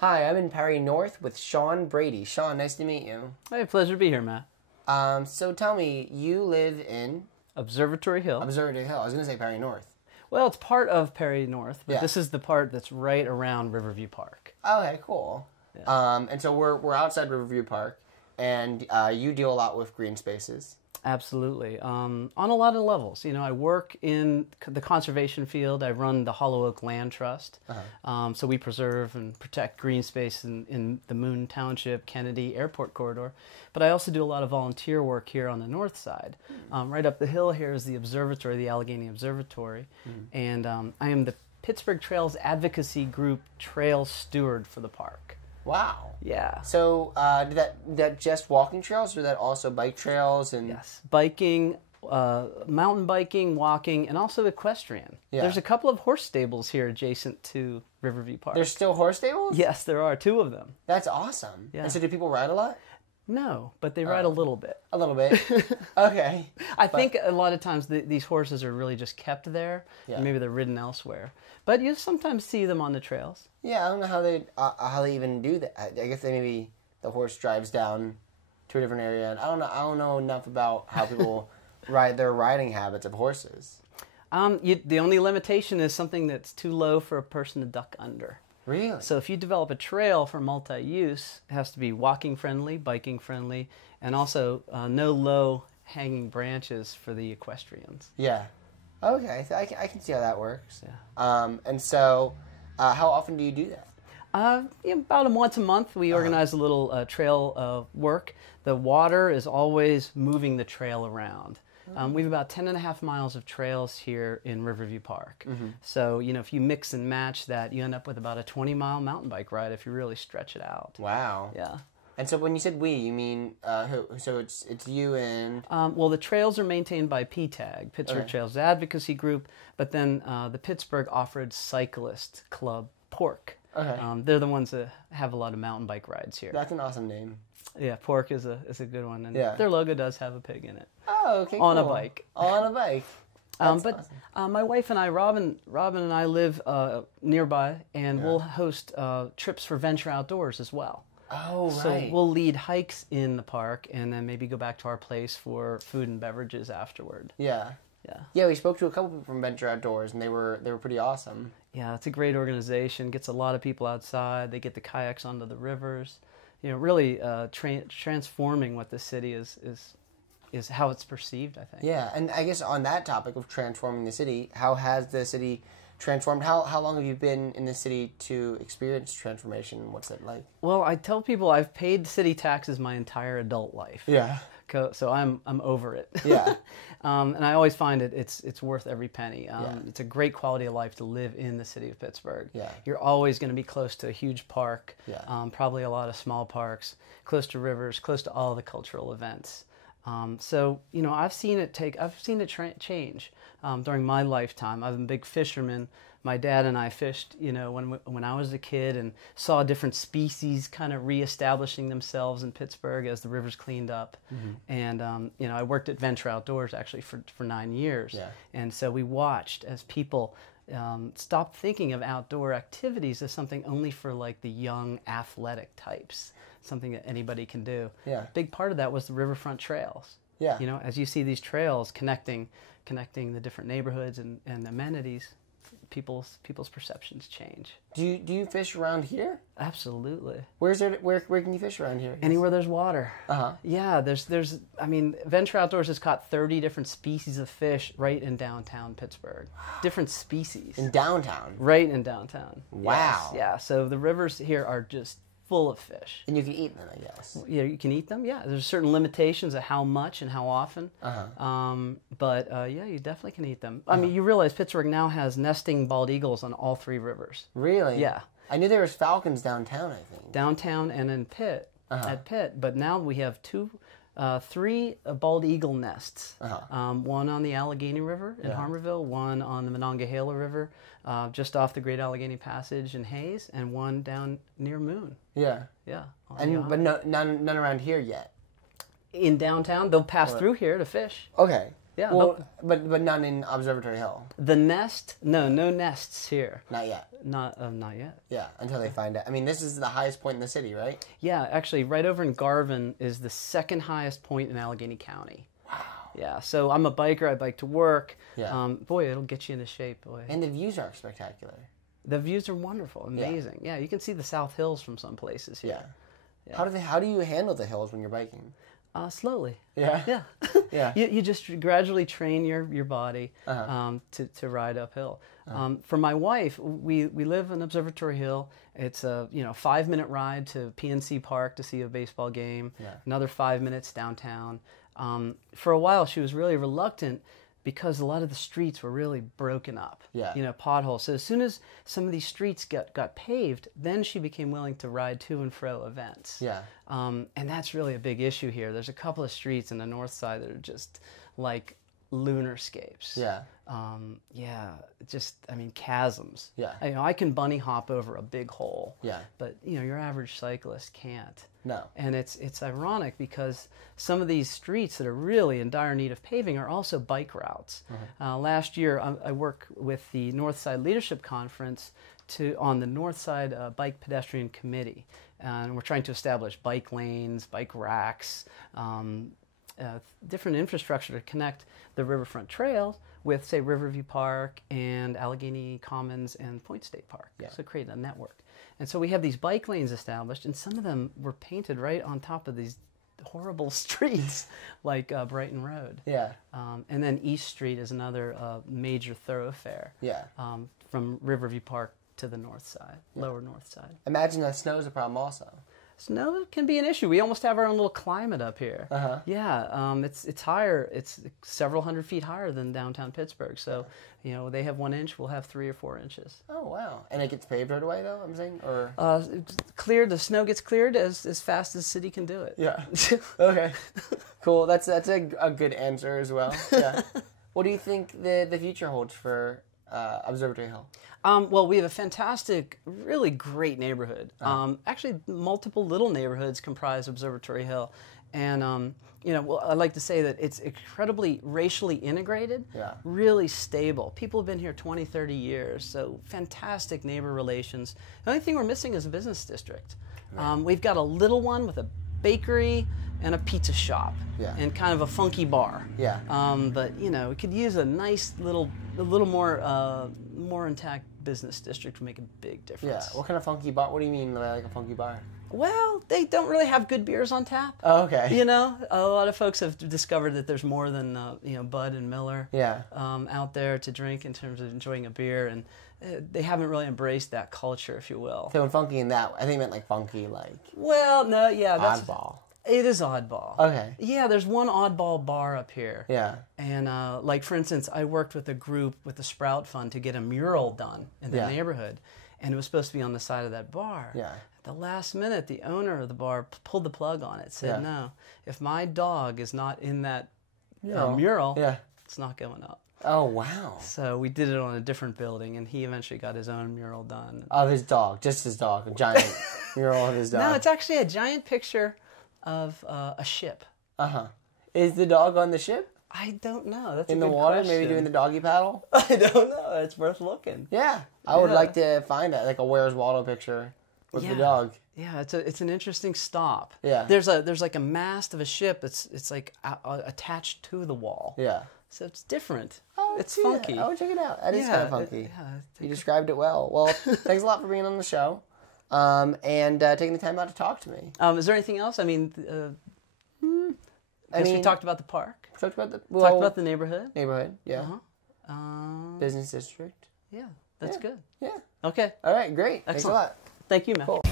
Hi, I'm in Perry North with Sean Brady. Sean, nice to meet you. Hey, pleasure to be here, Matt. So tell me, you live in Observatory Hill. Observatory Hill. I was going to say Perry North. Well, it's part of Perry North, but Yeah. this is the part that's right around Riverview Park. Okay, cool. Yeah. And so we're outside Riverview Park, and you deal a lot with green spaces. Absolutely. On a lot of levels. You know, I work in the conservation field. I run the Hollow Oak Land Trust. So we preserve and protect green space in the Moon Township, Kennedy Airport corridor. But I also do a lot of volunteer work here on the north side. Right up the hill here is the observatory, the Allegheny Observatory. And I am the Pittsburgh Trails Advocacy Group trail steward for the park. Wow. Yeah. So did that just walking trails, or that also bike trails? And Yes, biking, mountain biking, walking, and also equestrian. Yeah. There's a couple of horse stables here adjacent to Riverview Park. There's still horse stables? Yes, there are two of them. That's awesome. Yeah. And so do people ride a lot? No, but they ride a little bit. A little bit. Okay. I think a lot of times these horses are really just kept there. Yeah. And maybe they're ridden elsewhere. But you sometimes see them on the trails. Yeah, I don't know how they even do that. I guess maybe the horse drives down to a different area. And I don't know enough about how people ride their riding habits of horses. The only limitation is something that's too low for a person to duck under. Really? So if you develop a trail for multi-use, it has to be walking friendly, biking friendly, and also no low hanging branches for the equestrians. Yeah. Okay, so I can see how that works. Yeah. And so, how often do you do that? About once a month, we organize a little trail work. The water is always moving the trail around. We have about 10.5 miles of trails here in Riverview Park. So, you know, if you mix and match that, you end up with about a 20-mile mountain bike ride if you really stretch it out. Wow. Yeah. And so when you said we, you mean who? So it's you and... Well, the trails are maintained by PTAG, Pittsburgh Trails Advocacy Group, but then the Pittsburgh Off-Road Cyclist Club, PORC. They're the ones that have a lot of mountain bike rides here. That's an awesome name. Yeah, PORC is a good one, and Yeah. their logo does have a pig in it. Oh, okay, On a cool. bike. On a bike. That's awesome. My wife and I, Robin and I live nearby, and we'll host trips for Venture Outdoors as well. Oh, right. So we'll lead hikes in the park, and then maybe go back to our place for food and beverages afterward. Yeah. Yeah. Yeah, we spoke to a couple people from Venture Outdoors, and they were pretty awesome. Yeah, it's a great organization. Gets a lot of people outside. They get the kayaks onto the rivers. You know, really transforming what the city is how it's perceived, I think. Yeah, and I guess on that topic of transforming the city, how has the city transformed? How long have you been in the city to experience transformation? What's it like? Well, I tell people I've paid city taxes my entire adult life. Yeah. So I'm over it. Yeah. And I always find it's worth every penny. It's a great quality of life to live in the city of Pittsburgh. Yeah. You're always going to be close to a huge park. Yeah. Probably a lot of small parks, close to rivers, close to all the cultural events. So you know, I've seen it change during my lifetime. I'm a big fisherman. My dad and I fished, you know, when I was a kid, and saw different species kind of reestablishing themselves in Pittsburgh as the rivers cleaned up. And you know, I worked at Venture Outdoors actually for 9 years. Yeah. And so we watched as people stopped thinking of outdoor activities as something only for like the young athletic types, something that anybody can do. Yeah. A big part of that was the riverfront trails. Yeah. You know, as you see these trails connecting the different neighborhoods and amenities, people's perceptions change. Do you fish around here? Absolutely. Where can you fish around here? Anywhere there's water. Yeah, there's I mean, Venture Outdoors has caught 30 different species of fish right in downtown Pittsburgh. Different species. In downtown? Right in downtown. Wow. Yes, yeah, so the rivers here are just full of fish. And you can eat them, I guess. Yeah, you can eat them. Yeah, there's certain limitations of how much and how often. But yeah, you definitely can eat them. I mean, you realize Pittsburgh now has nesting bald eagles on all 3 rivers. Really? Yeah. I knew there was falcons downtown, I think. Downtown and in Pitt, at Pitt. But now we have 3 bald eagle nests. One on the Allegheny River in Harmarville, one on the Monongahela River, just off the Great Allegheny Passage in Hayes, and one down near Moon. Yeah. Yeah. But none around here yet. In downtown, they'll pass through here to fish. Okay. Yeah. Well, but none in Observatory Hill. The nest? No nests here. Not yet. Not yet. Yeah, until they find it. I mean, this is the highest point in the city, right? Yeah, actually, right over in Garvin is the second highest point in Allegheny County. Wow. Yeah, so I'm a biker. I bike to work. Yeah. Boy, it'll get you into shape, boy. And the views are spectacular. The views are wonderful, amazing. Yeah, you can see the South Hills from some places here. Yeah. How do you handle the hills when you're biking? Slowly. Yeah. Yeah. Yeah. You just gradually train your body to ride uphill. For my wife, we live in Observatory Hill. It's a 5-minute ride to PNC Park to see a baseball game. Yeah. Another 5 minutes downtown. For a while, she was really reluctant because a lot of the streets were really broken up. Yeah. Potholes. So as soon as some of these streets got paved, then she became willing to ride to and fro events. Yeah. And that's really a big issue here. There's a couple of streets on the north side that are just like lunarscapes. Yeah. Chasms. Yeah. I can bunny hop over a big hole. Yeah. But your average cyclist can't. No. And it's ironic because some of these streets that are really in dire need of paving are also bike routes. Last year, I worked with the Northside Leadership Conference on the Northside Bike Pedestrian Committee. And we're trying to establish bike lanes, bike racks, different infrastructure to connect the riverfront trails with, say, Riverview Park and Allegheny Commons and Point State Park. Yeah. So create a network. And so we have these bike lanes established, and some of them were painted right on top of these horrible streets, like Brighton Road. Yeah. And then East Street is another major thoroughfare. Yeah. From Riverview Park to the north side, lower north side. Imagine that snow's a problem also. Snow can be an issue. We almost have our own little climate up here. Yeah, it's higher. It's several hundred feet higher than downtown Pittsburgh. So, they have 1 inch. We'll have 3 or 4 inches. Oh wow! And it gets paved right away, though. I'm saying, or it's cleared. The snow gets cleared as fast as the city can do it. Yeah. Okay. Cool. That's a good answer as well. Yeah. What do you think the future holds for Observatory Hill? Well, we have a fantastic, really great neighborhood. Actually, multiple little neighborhoods comprise Observatory Hill. And, I like to say that it's incredibly racially integrated, really stable. People have been here 20, 30 years, so fantastic neighbor relations. The only thing we're missing is a business district. We've got a little one with a bakery and a pizza shop and kind of a funky bar. Yeah. But we could use a nice a little more intact business district to make a big difference. Yeah. What kind of funky bar? What do you mean like a funky bar? Well, they don't really have good beers on tap. Oh, okay. A lot of folks have discovered that there's more than Bud and Miller out there to drink in terms of enjoying a beer, and they haven't really embraced that culture, if you will. So funky in that, I think meant like funky, like. Well, no, yeah, that's oddball. It is oddball. Okay. Yeah, there's one oddball bar up here. Yeah. And like for instance, I worked with a group with the Sprout Fund to get a mural done in the neighborhood, and it was supposed to be on the side of that bar. Yeah. At the last minute, the owner of the bar pulled the plug on it. Said, "No, if my dog is not in that mural, it's not going up." Oh wow! So we did it on a different building, and he eventually got his own mural done. Of his dog, just his dog, a giant mural of his dog. No, it's actually a giant picture of a ship. Is the dog on the ship? I don't know. That's in a the good water, question. maybe doing the doggy paddle. I don't know. It's worth looking. Yeah, I would like to find that, like a Where's Waldo picture with the dog. Yeah, it's an interesting stop. Yeah, there's like a mast of a ship that's like attached to the wall. Yeah, so it's different. Oh, it's funky. Oh, check it out. That is kind of funky. You described it well. Well, thanks a lot for being on the show, and taking the time out to talk to me. Is there anything else? I mean, we talked about the park. Talked about the neighborhood. Neighborhood, yeah. Business district. Yeah, that's good. Yeah. Okay. All right, great. Excellent. Thanks a lot. Thank you, Matt. Cool.